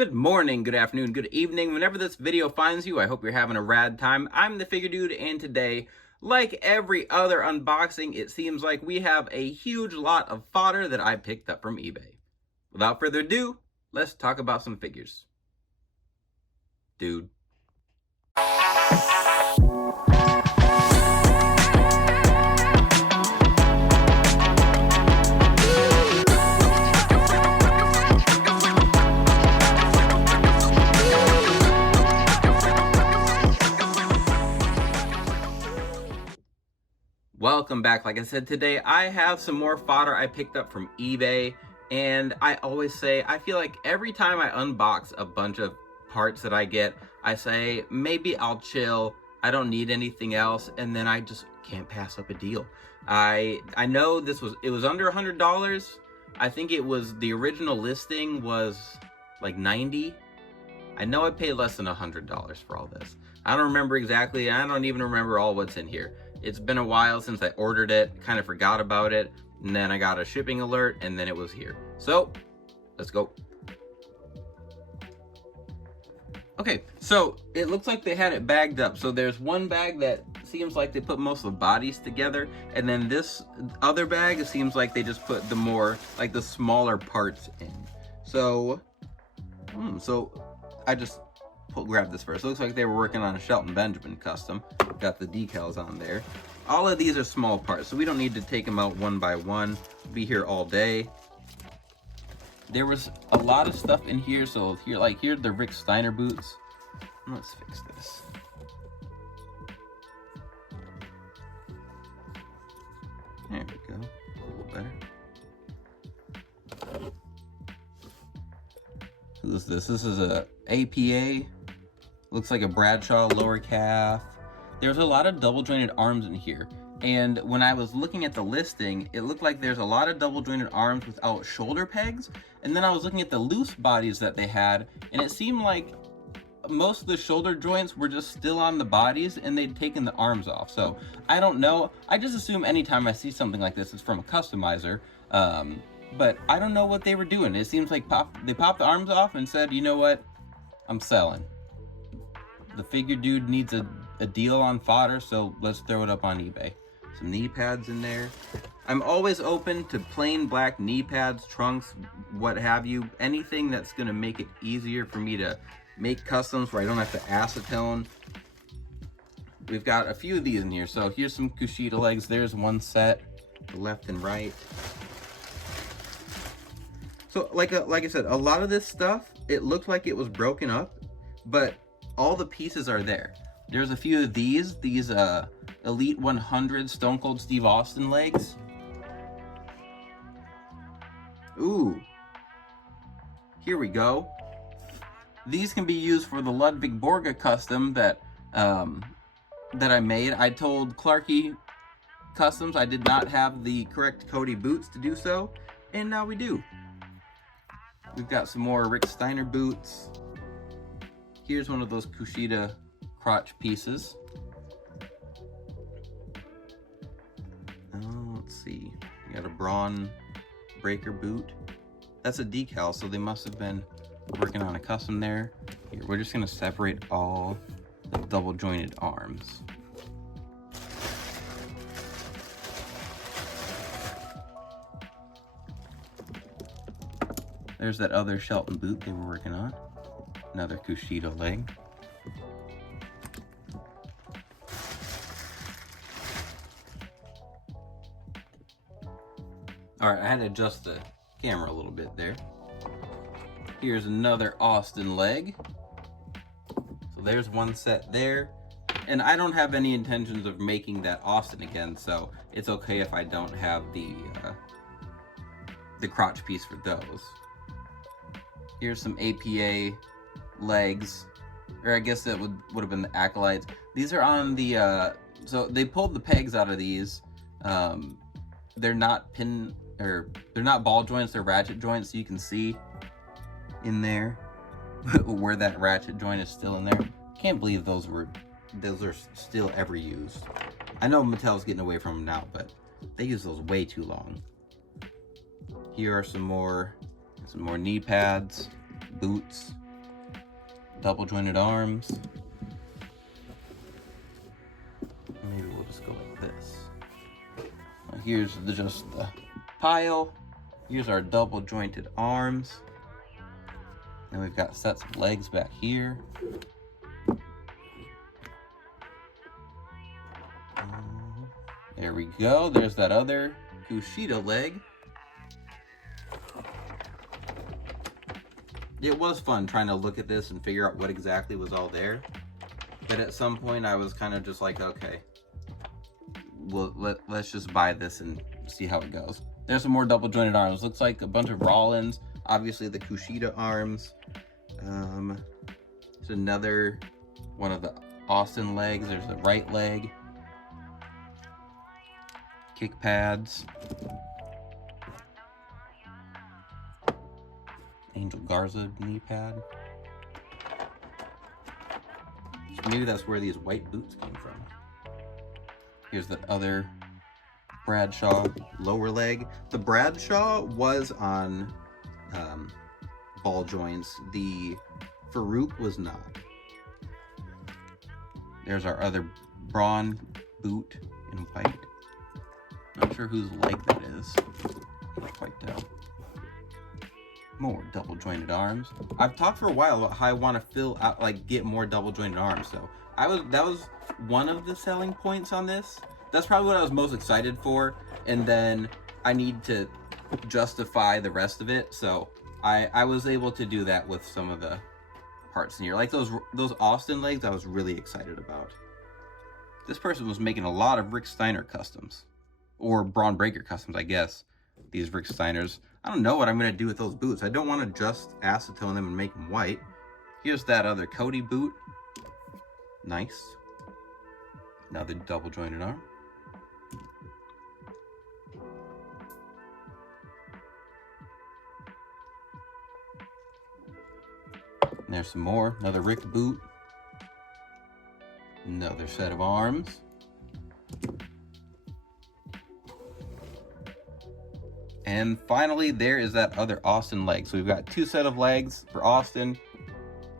Good morning, good afternoon, good evening. Whenever this video finds you, I hope you're having a rad time. I'm the Figure Dude, and today, like every other unboxing, it seems like we have a huge lot of fodder that I picked up from eBay. Without further ado, let's talk about some figures. Dude. Welcome back. Like I said, today I have some more fodder I picked up from eBay, and I always say I feel like every time I unbox a bunch of parts that I get, I say maybe I'll chill, I don't need anything else, and then I just can't pass up a deal. I know it was under $100. I think it was, the original listing was like $90. I know I paid less than $100 for all this. I don't remember exactly. I don't even remember all what's in here. It's been a while since I ordered it, kind of forgot about it, and then I got a shipping alert, and then it was here. So, let's go. Okay, so it looks like they had it bagged up. So there's one bag that seems like they put most of the bodies together, and then this other bag, it seems like they just put the more, like the smaller parts in. So, I just grab this first. It looks like they were working on a Shelton Benjamin custom. Got the decals on there. All of these are small parts, so we don't need to take them out one by one. We'll be here all day. There was a lot of stuff in here, so here's the Rick Steiner boots. Let's fix this. There we go. A little better. Who's this? This is a APA. Looks like a Bradshaw lower calf. There's a lot of double jointed arms in here. And when I was looking at the listing, it looked like there's a lot of double jointed arms without shoulder pegs. And then I was looking at the loose bodies that they had, and it seemed like most of the shoulder joints were just still on the bodies and they'd taken the arms off. So I don't know. I just assume anytime I see something like this, it's from a customizer. But I don't know what they were doing. It seems like they popped the arms off and said, you know what? I'm selling. The Figure Dude needs a deal on fodder, so let's throw it up on eBay. Some knee pads in there. I'm always open to plain black knee pads, trunks, what have you. Anything that's gonna make it easier for me to make customs where I don't have to acetone. We've got a few of these in here. So here's some Kushida legs. There's one set, left and right. So like I said, a lot of this stuff, it looked like it was broken up, but all the pieces are there. There's a few of these Elite 100 Stone Cold Steve Austin legs. Ooh, here we go. These can be used for the Ludwig Borga custom that I made. I told Clarky Customs I did not have the correct Cody boots to do so, and now we do. We've got some more Rick Steiner boots. Here's one of those Kushida crotch pieces. Let's see. We got a Braun Breaker boot. That's a decal, so they must have been working on a custom there. Here, we're just gonna separate all the double jointed arms. There's that other Shelton boot they were working on. Another Kushida leg. All right, I had to adjust the camera a little bit there. Here's another Austin leg. So there's one set there. And I don't have any intentions of making that Austin again, so it's okay if I don't have the crotch piece for those. Here's some APA legs, or I guess that would have been the Acolytes. These are on the, so they pulled the pegs out of these. They're not they're not ball joints, they're ratchet joints, so you can see in there where that ratchet joint is still in there. Can't believe those are still ever used. I know Mattel's getting away from them now, but they use those way too long. Here are some more knee pads, boots. double jointed arms. Maybe we'll just go like this. Here's just the pile. Here's our double jointed arms. And we've got sets of legs back here. There we go. There's that other Kushida leg. It was fun trying to look at this and figure out what exactly was all there. But at some point I was kind of just like, okay, well, let's just buy this and see how it goes. There's some more double jointed arms. Looks like a bunch of Rollins. Obviously the Kushida arms. There's another one of the Austin legs. There's the right leg. Kick pads. Angel Garza knee pad. So maybe that's where these white boots came from. Here's the other Bradshaw lower leg. The Bradshaw was on ball joints. The Farouk was not. There's our other Braun boot in white. Not sure whose leg that is. Can't quite tell. More double jointed arms. I've talked for a while about how I want to fill out, like, get more double jointed arms. So that was one of the selling points on this. That's probably what I was most excited for. And then I need to justify the rest of it. So I was able to do that with some of the parts in here. Like those Austin legs, I was really excited about. This person was making a lot of Rick Steiner customs. Or Braun Breaker customs, I guess. These Rick Steiners. I don't know what I'm going to do with those boots. I don't want to just acetone them and make them white. Here's that other Cody boot. Nice. Another double jointed arm. And there's some more. Another Rick boot. Another set of arms. And finally, there is that other Austin leg. So we've got 2 sets of legs for Austin,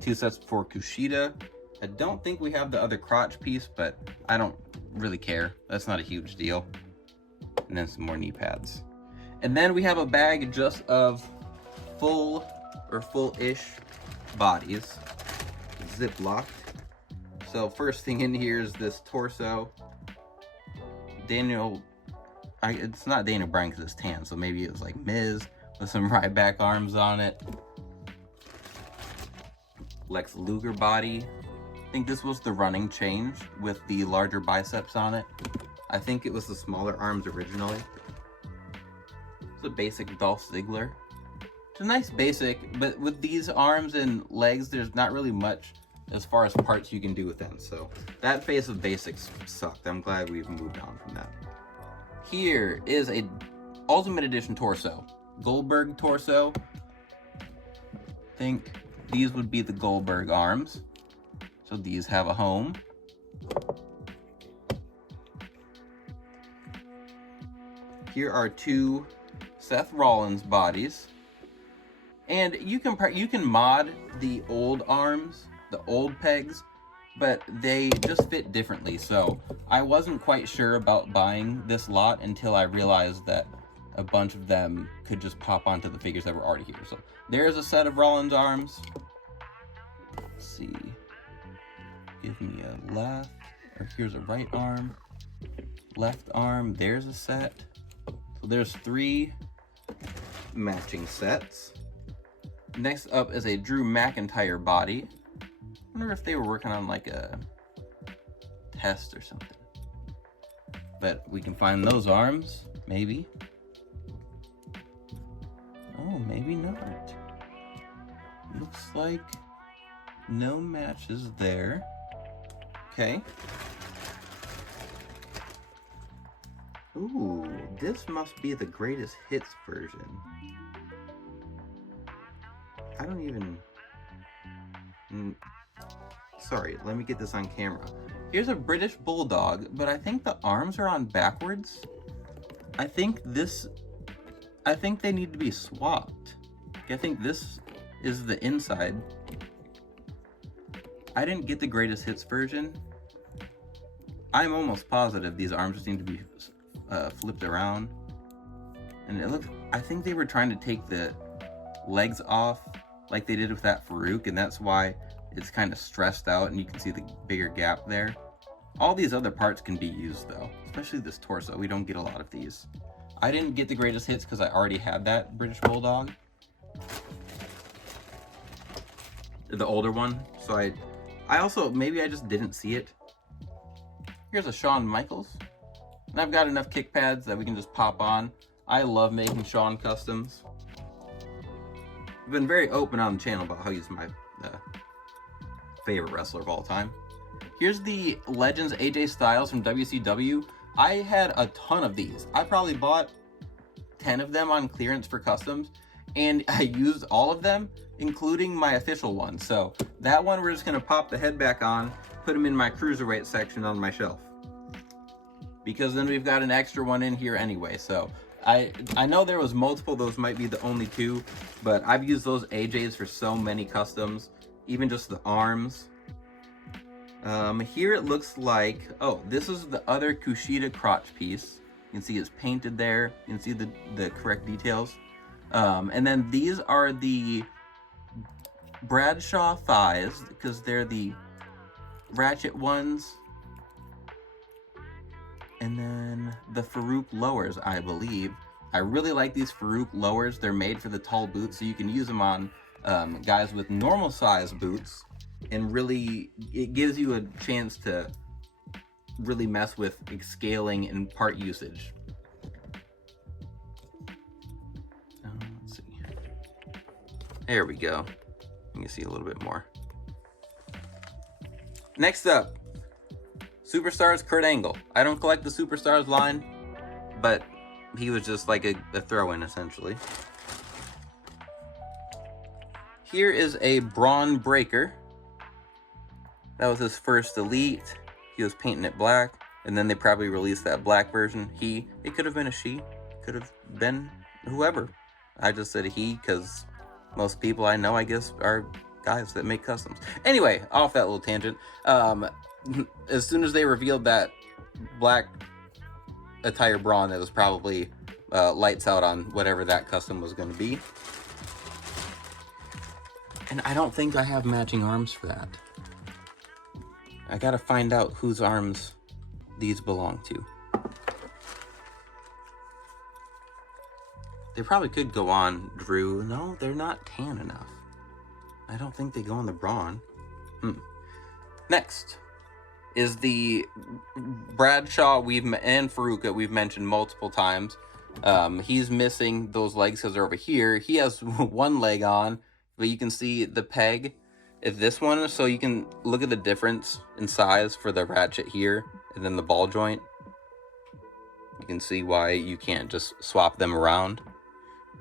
2 sets for Kushida. I don't think we have the other crotch piece, but I don't really care. That's not a huge deal. And then some more knee pads. And then we have a bag just of full or full-ish bodies, zip-locked. So first thing in here is this torso. It's not Daniel Bryan because it's tan, so maybe it was like Miz with some Ryback arms on it. Lex Luger body. I think this was the running change with the larger biceps on it. I think it was the smaller arms originally. It's a basic Dolph Ziggler. It's a nice basic, but with these arms and legs, there's not really much as far as parts you can do with them. So that phase of basics sucked. I'm glad we've moved on from that. Here is a Ultimate Edition torso. Goldberg torso. I think these would be the Goldberg arms. So these have a home. Here are 2 Seth Rollins bodies. And you can mod the old arms, the old pegs, but they just fit differently. So I wasn't quite sure about buying this lot until I realized that a bunch of them could just pop onto the figures that were already here. So there's a set of Rollins arms. Let's see. Give me a left, or here's a right arm, left arm. There's a set. So there's 3 matching sets. Next up is a Drew McIntyre body. I wonder if they were working on like a test or something. But we can find those arms, maybe. Oh, maybe not. Looks like no matches there. Okay. Ooh, this must be the greatest hits version. I don't even... Sorry, let me get this on camera. Here's a British Bulldog, but I think the arms are on backwards. I think they need to be swapped. I think this is the inside. I didn't get the greatest hits version. I'm almost positive these arms just need to be flipped around. And it looked, I think they were trying to take the legs off like they did with that Farouk, and that's why it's kind of stressed out and you can see the bigger gap there. All these other parts can be used though, especially this torso. We don't get a lot of these. I didn't get the greatest hits because I already had that British Bulldog, the older one. So I also, maybe I just didn't see it. Here's a Shawn Michaels, and I've got enough kick pads that we can just pop on. I love making Shawn customs. I've been very open on the channel about how he's my favorite wrestler of all time. Here's the Legends AJ Styles from WCW. I had a ton of these. I probably bought 10 of them on clearance for customs, and I used all of them, including my official one. So that one we're just gonna pop the head back on, put him in my cruiserweight section on my shelf, because then we've got an extra one in here anyway. So I know there was multiple, those might be the only two, but I've used those AJs for so many customs, even just the arms. Here it looks like, oh, this is the other Kushida crotch piece. You can see it's painted there. You can see the correct details. And then these are the Bradshaw thighs, because they're the ratchet ones. And then the Farouk lowers, I believe. I really like these Farouk lowers. They're made for the tall boots, so you can use them on guys with normal size boots. And really, it gives you a chance to really mess with scaling and part usage. Let's see. There we go. You can see a little bit more. Next up, Superstars Kurt Angle. I don't collect the Superstars line, but he was just like a throw-in essentially. Here is a Braun Breaker. That was his first Elite. He was painting it black, and then they probably released that black version. It could have been a she, could have been whoever. I just said he because most people I know, I guess, are guys that make customs. Anyway, off that little tangent. As soon as they revealed that black attire Braun, it was probably lights out on whatever that custom was going to be. And I don't think I have matching arms for that. I gotta find out whose arms these belong to. They probably could go on Drew. No, they're not tan enough. I don't think they go on the Braun. Next is the Bradshaw and Farouk that we've mentioned multiple times. He's missing those legs because they're over here. He has one leg on, but you can see the peg is this one, so you can look at the difference in size for the ratchet here and then the ball joint. You can see why you can't just swap them around.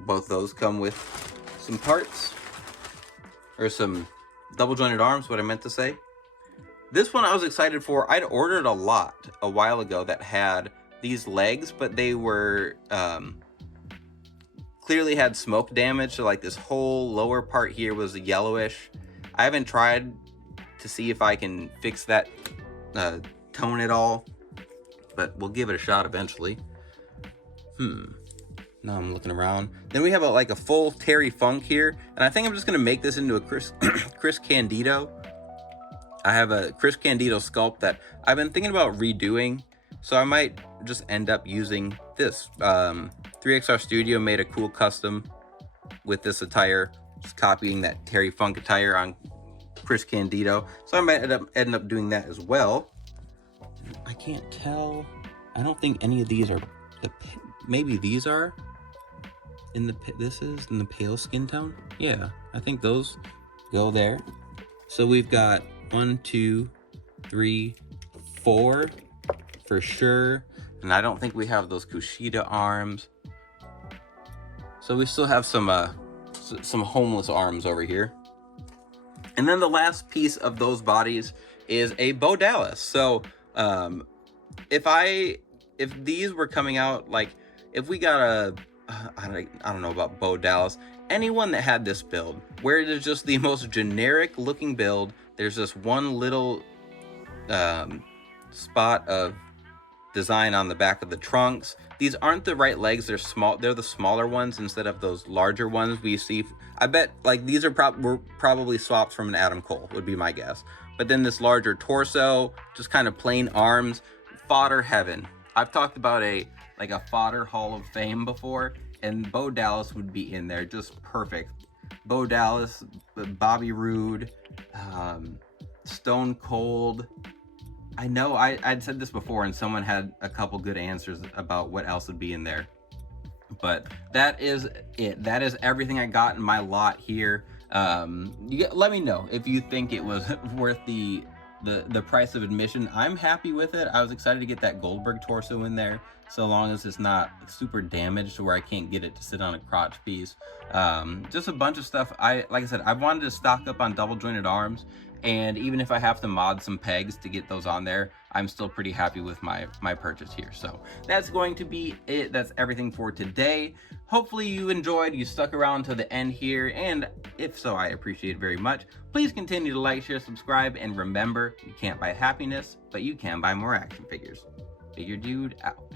Both those come with some parts, or some double jointed arms, what I meant to say. This one I was excited for. I'd ordered a lot a while ago that had these legs, but they were clearly had smoke damage, so like this whole lower part here was yellowish. I haven't tried to see if I can fix that tone at all, but we'll give it a shot eventually. Now I'm looking around. Then we have like a full Terry Funk here, and I think I'm just gonna make this into a Chris Candido. I have a Chris Candido sculpt that I've been thinking about redoing, so I might just end up using this. 3XR Studio made a cool custom with this attire, just copying that Terry Funk attire on Chris Candido. So I might end up doing that as well. I can't tell. I don't think any of these are maybe these are in the this is in the pale skin tone. Yeah, I think those go there. So we've got 1, 2, 3, 4 for sure. And I don't think we have those Kushida arms. So we still have some homeless arms over here. And then the last piece of those bodies is a Bo Dallas. So if these were coming out, like if we got a I don't know about Bo Dallas. Anyone that had this build, where it is just the most generic looking build, there's just one little spot of design on the back of the trunks. These aren't the right legs, they're small, they're the smaller ones instead of those larger ones we see. I bet like these are were probably swapped from an Adam Cole, would be my guess. But then this larger torso, just kind of plain arms, fodder heaven. I've talked about a Fodder Hall of Fame before, and Bo Dallas would be in there, just perfect. Bo Dallas, Bobby Roode, Stone Cold. I know I'd said this before, and someone had a couple good answers about what else would be in there. But that is it. That is everything I got in my lot here. Let me know if you think it was worth the price of admission. I'm happy with it. I was excited to get that Goldberg torso in there, so long as it's not super damaged to where I can't get it to sit on a crotch piece. Just a bunch of stuff. Like I said, I wanted to stock up on double jointed arms, and even if I have to mod some pegs to get those on there, I'm still pretty happy with my purchase here. So that's going to be it. That's everything for today. Hopefully you enjoyed, you stuck around to the end here, and if so, I appreciate it very much. Please continue to like, share, subscribe, and remember, you can't buy happiness, but you can buy more action figures. Figure Dude out.